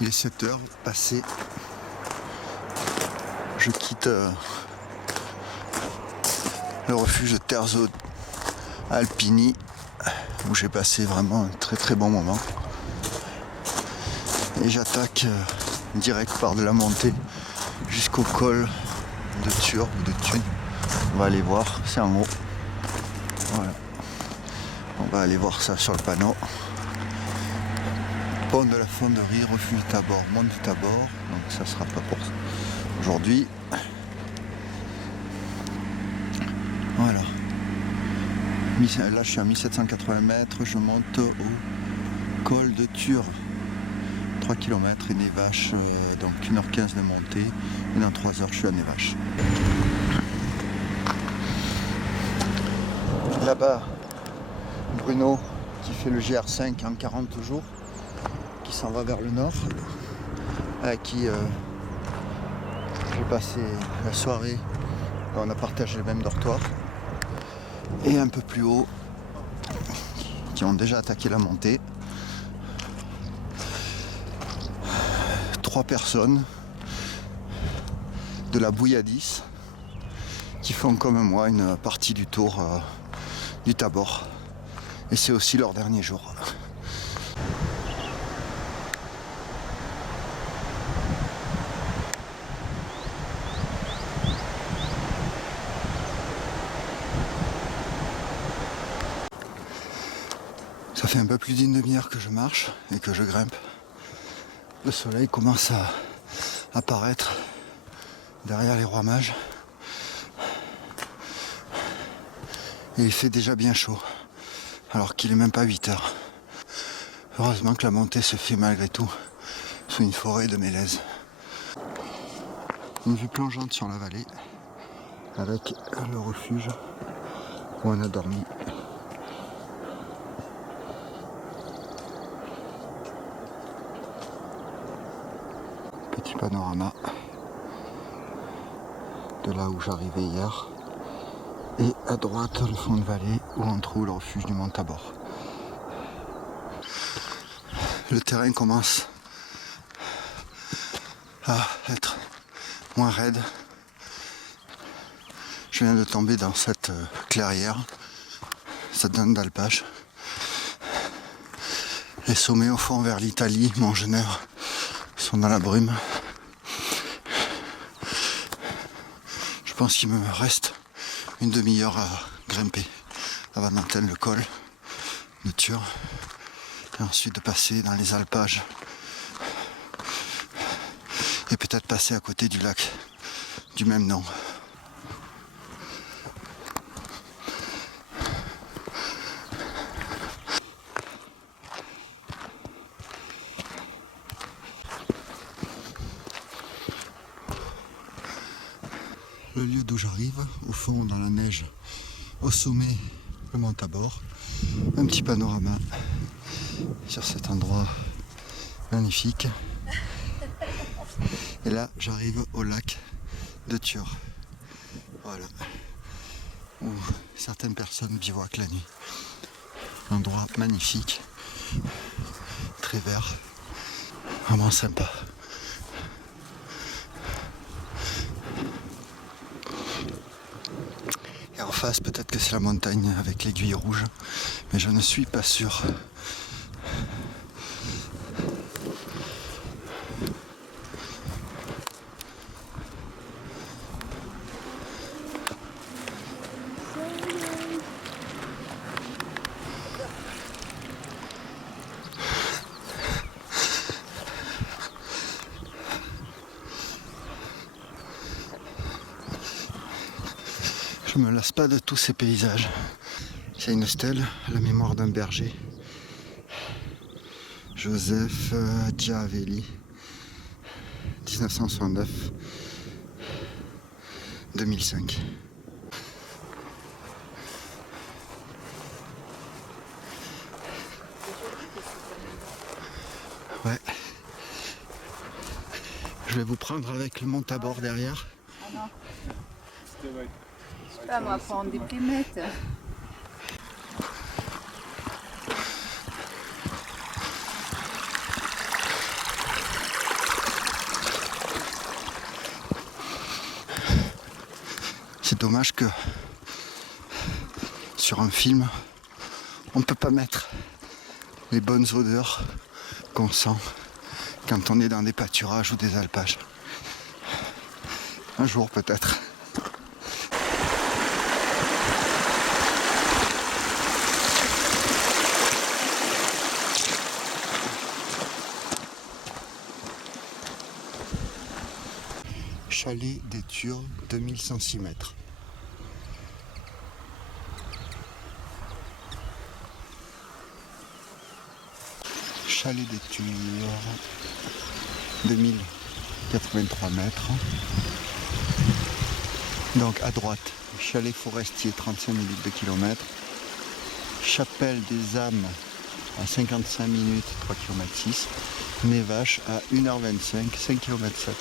Il est 7 heures passées. Je quitte le refuge de Terzo Alpini où j'ai passé vraiment un très très bon moment. Et j'attaque direct par de la montée jusqu'au col de Tur ou de Thun. On va aller voir, c'est en haut. Voilà. On va aller voir ça sur le panneau. Pont de la Fonderie, refuge Tabor, monte Tabor. Donc ça sera pas pour aujourd'hui. Voilà. Là je suis à 1780 mètres, je monte au col de Tur. 3 km et Nevache, donc 1h15 de montée. Et dans 3 heures je suis à Nevache. Là-bas, Bruno qui fait le GR5 en 40 jours, qui s'en va vers le nord, avec qui j'ai passé la soirée, on a partagé le même dortoir. Et un peu plus haut, qui ont déjà attaqué la montée, 3 personnes de la Bouilladis qui font comme moi une partie du tour du Tabor. Et c'est aussi leur dernier jour. Ça fait un peu plus d'une demi-heure que je marche et que je grimpe. Le soleil commence à apparaître derrière les rois mages. Et il fait déjà bien chaud, alors qu'il n'est même pas 8 heures. Heureusement que la montée se fait malgré tout sous une forêt de mélèzes. Une vue plongeante sur la vallée, avec le refuge où on a dormi. Petit panorama de là où j'arrivais hier. Et à droite, le fond de vallée où on trouve le refuge du Mont Tabor. Le terrain commence à être moins raide. Je viens de tomber dans cette clairière, cette zone d'alpage. Les sommets au fond vers l'Italie, Montgenèvre, sont dans la brume. Je pense qu'il me reste une demi-heure à grimper avant d'atteindre le col de Tur et ensuite de passer dans les alpages et peut-être passer à côté du lac du même nom. Le lieu d'où j'arrive, au fond, dans la neige, au sommet, le Mont Tabor. Un petit panorama sur cet endroit magnifique. Et là, j'arrive au lac de Tur. Voilà. Où certaines personnes bivouaquent la nuit. Un endroit magnifique, très vert, vraiment sympa. Et en face, peut-être que c'est la montagne avec l'aiguille rouge, mais je ne suis pas sûr. Je me lasse pas de tous ces paysages. C'est une stèle à la mémoire d'un berger, Joseph Giavelli, 1969-2005. Ouais. Je vais vous prendre avec le Mont Tabor derrière. Ah non. Je sais pas, moi, prendre des primettes. C'est dommage que sur un film, on ne peut pas mettre les bonnes odeurs qu'on sent quand on est dans des pâturages ou des alpages. Un jour peut-être. Chalet des Tures, 2106 mètres. Chalet des Tures, 2083 mètres. Donc à droite, chalet forestier, 35 minutes de kilomètre. Chapelle des Âmes à 55 minutes, 3 km 6. Névache à 1h25, 5 km 7.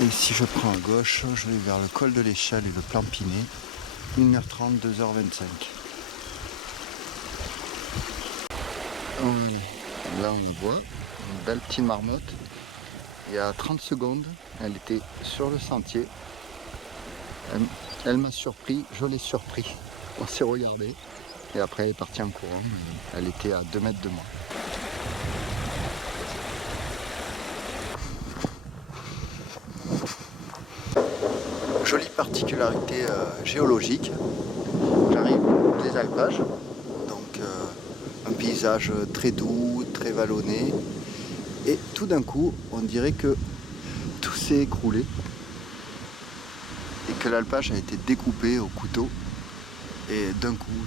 Et si je prends à gauche, je vais vers le col de l'Échelle et le Plan-Pinet, 1h30, 2h25. Là on voit une belle petite marmotte. Il y a 30 secondes, elle était sur le sentier. Elle m'a surpris, je l'ai surpris. On s'est regardé et après elle est partie en courant. Elle était à 2 mètres de moi. Jolie particularité géologique. J'arrive des alpages, donc un paysage très doux, très vallonné. Et tout d'un coup, on dirait que tout s'est écroulé et que l'alpage a été découpé au couteau. Et d'un coup,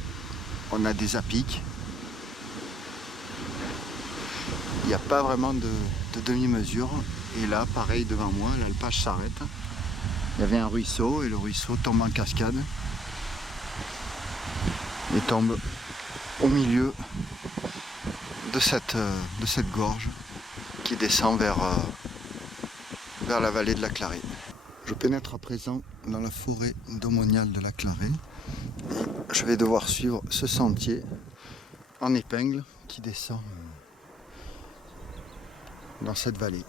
on a des apics. Il n'y a pas vraiment de demi-mesure. Et là, pareil, devant moi, l'alpage s'arrête. Il y avait un ruisseau et le ruisseau tombe en cascade et tombe au milieu de cette gorge qui descend vers la vallée de la Clarée. Je pénètre à présent dans la forêt domaniale de la Clarée et je vais devoir suivre ce sentier en épingle qui descend dans cette vallée.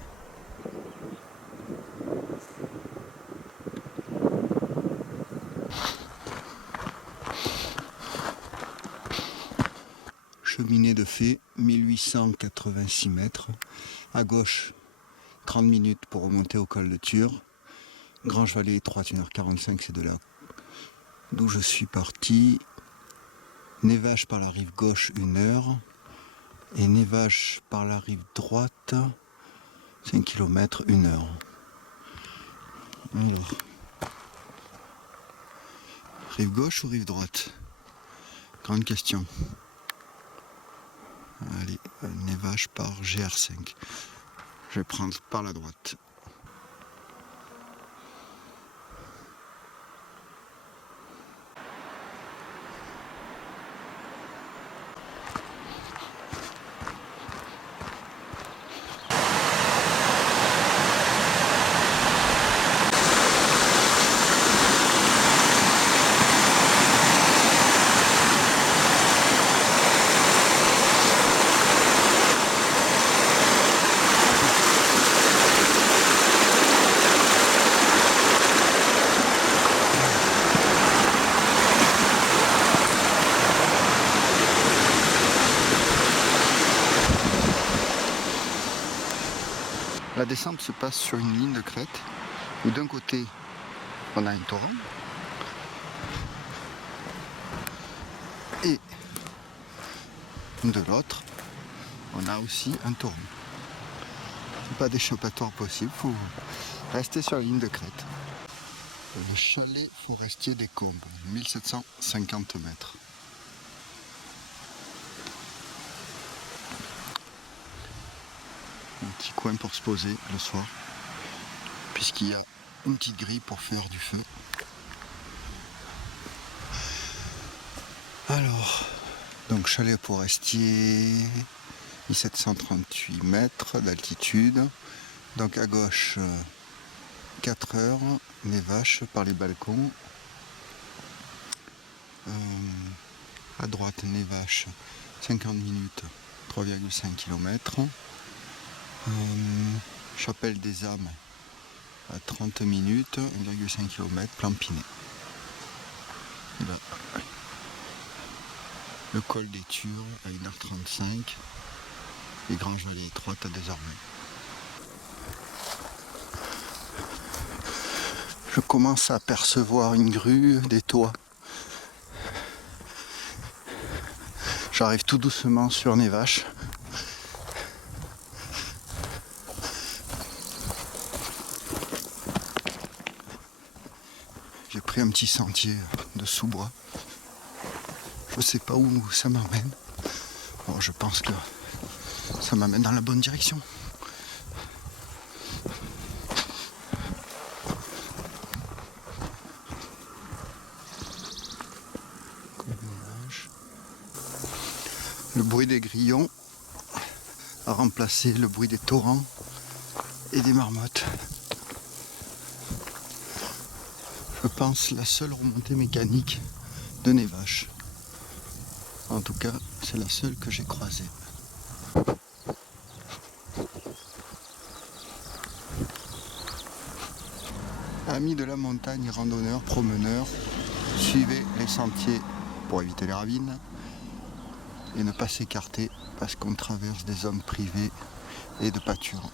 Cheminée de Fée, 1886 mètres. À gauche, 30 minutes pour remonter au col de Tures. Grange-Vallée étroite, 1h45, c'est de là d'où je suis parti. Névache par la rive gauche, 1 heure. Et Névache par la rive droite, 5 km, 1 heure. Alors, rive gauche ou rive droite? Grande question. Allez, Névache par GR5. Je vais prendre par la droite. La descente se passe sur une ligne de crête où d'un côté on a un torrent et de l'autre on a aussi un torrent. Pas d'échappatoire possible, il faut rester sur la ligne de crête. Le chalet forestier des Combes, 1750 mètres. Un petit coin pour se poser le soir, puisqu'il y a une petite grille pour faire du feu. Alors, donc chalet forestier, 1738 mètres d'altitude. Donc à gauche, 4 heures, Névache par les balcons. À droite, Névache, 50 minutes, 3,5 km. Chapelle des Âmes à 30 minutes, 1,5 km, Plan-Pinet. Et là, le col des Tures à 1h35 et Grange-Vallée étroite à 2h20. Je commence à apercevoir une grue, des toits. J'arrive tout doucement sur Névache. J'ai pris un petit sentier de sous-bois. Je sais pas où ça m'emmène. Bon, je pense que ça m'amène dans la bonne direction. Le bruit des grillons a remplacé le bruit des torrents et des marmottes. Je pense la seule remontée mécanique de Névache. En tout cas, c'est la seule que j'ai croisée. Amis de la montagne, randonneurs, promeneurs, suivez les sentiers pour éviter les ravines et ne pas s'écarter parce qu'on traverse des zones privées et de pâture.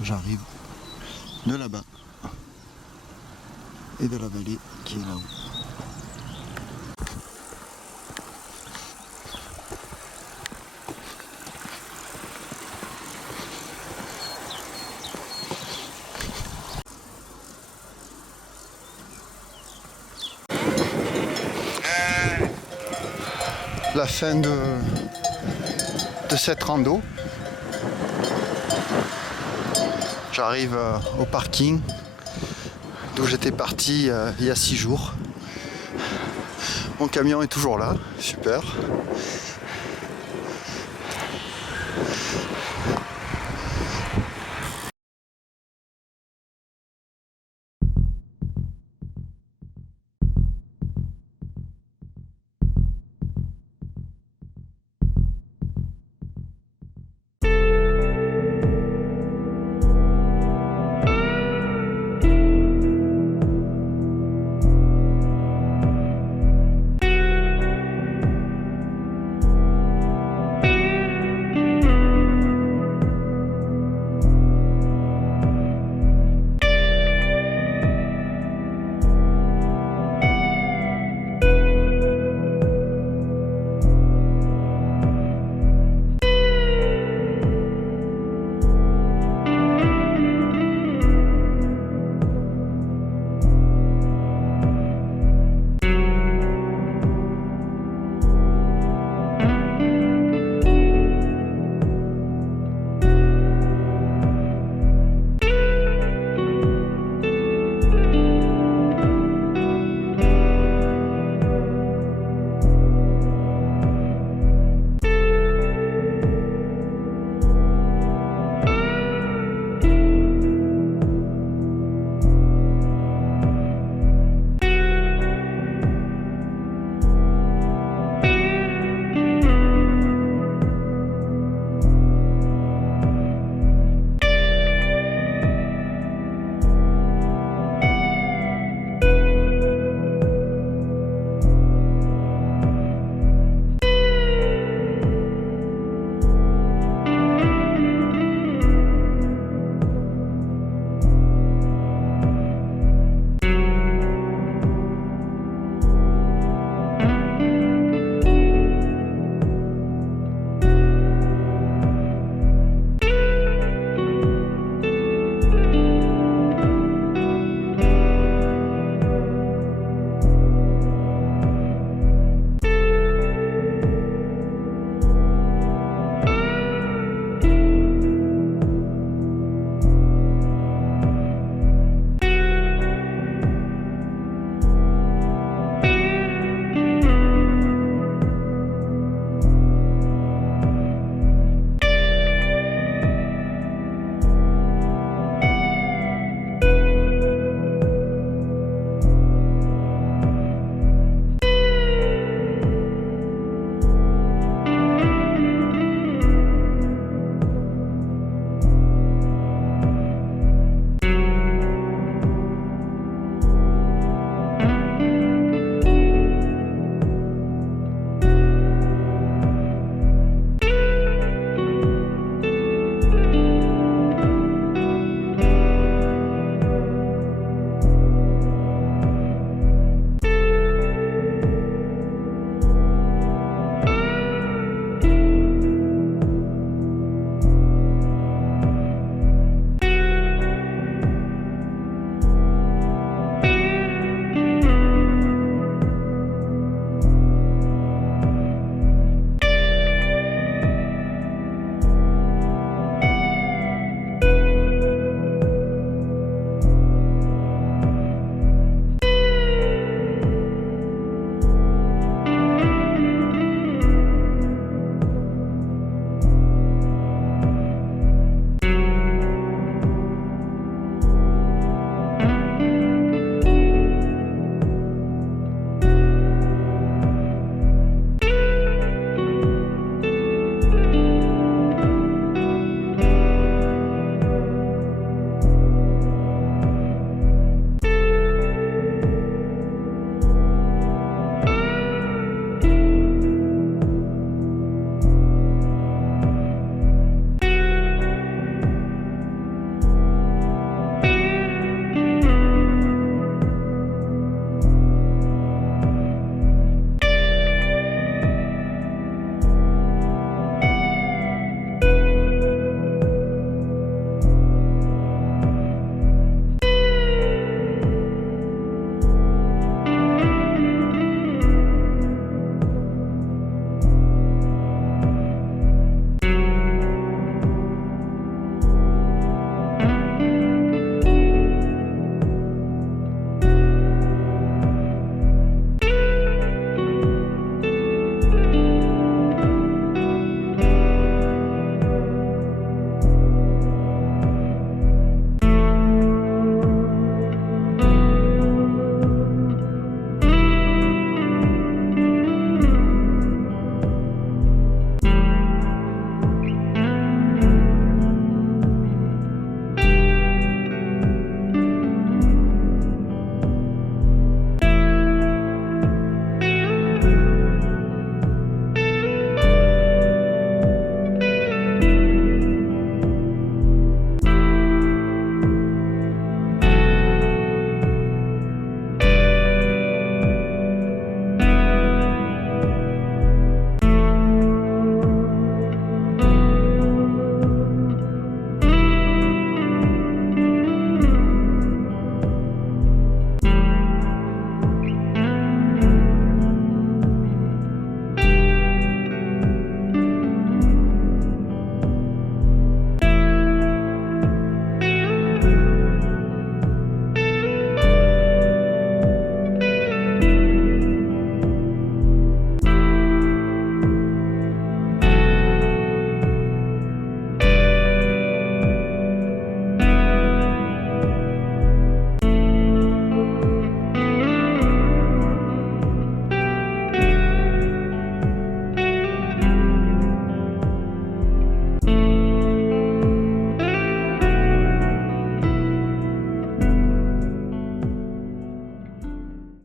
J'arrive de là-bas et de la vallée qui est là-haut. La fin de cette rando. J'arrive au parking d'où j'étais parti il y a 6 jours. Mon camion est toujours là, super.